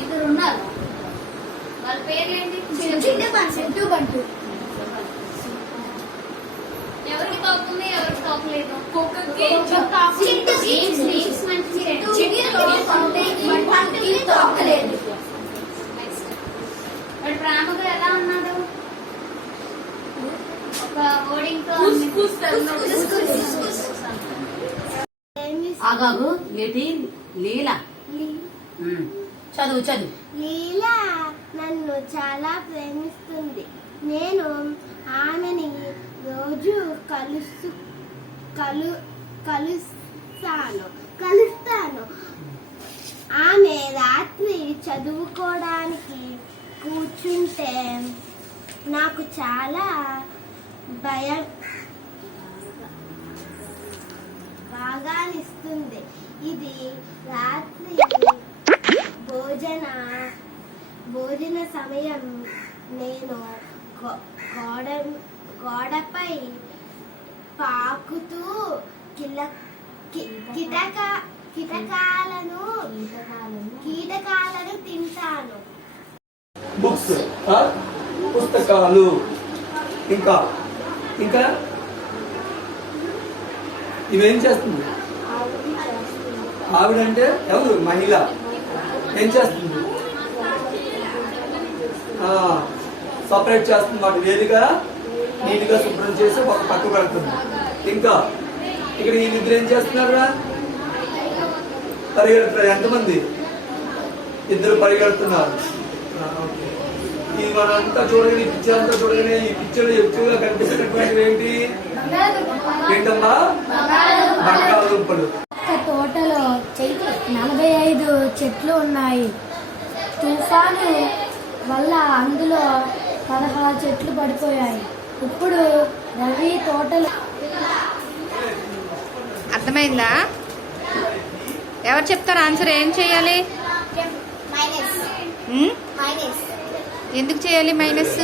ఇద్దరు ఉన్నారు. వాళ్ళ పేర్లేంటి? చింటూ బంటు. ఎవరికి తోకుంది, ఎవరికి తోకలేదు? కుక్కకి తోకలేదు. వాడు ప్రేమగా ఎలా ఉన్నాడు? ఒక ఓడింగ్ తో ఆగాగు. ఏటి? లీలా. చదువు చదువు. లీలా నన్ను చాలా ప్రేమిస్తుంది. నేను ఆమెని రోజు కలుస్తాను. ఆమె రాత్రి చదువుకోవడానికి కూర్చుంటే నాకు చాలా బాగానిస్తుంది. ఇది రాత్రి భోజన సమయం. నేను గోడపై పాకుతూ కీటకాలను తింటాను. బుక్స్, పుస్తకాలు. ఇంకా ఇంకా ఇవేం చేస్తుంది? ఆవిడంటే ఎవరు? మహిళ. ఏం చేస్తుంది? సపరేట్ చేస్తుంది. వాటి వేదిక నీట్గా శుభ్రం చేసి ఒక పక్క పెడుతుంది. ఇంకా ఇక్కడ ఈ నిద్ర ఏం చేస్తున్నారా? పరిగెడుతున్నారు. ఎంతమంది? ఇద్దరు పరిగెడుతున్నారు. ఇది మనంతా చూడగానే, ఈ పిక్చర్ అంతా చూడగానే ఈ పిక్చర్ ఎక్కువగా కనిపిస్తున్నటువంటివి ఏంటమ్మా? బంగాళదుంపలు. తోటలో 45 చెట్లు ఉన్నాయి. తుఫాను వల్ల అందులో 16 చెట్లు పడిపోయాయి. ఇప్పుడు రవి తోటలో. అర్థమైందా? ఎవరు చెప్తారు ఆన్సర్? ఏం చేయాలి? మైనస్. ఎందుకు చేయాలి మైనస్?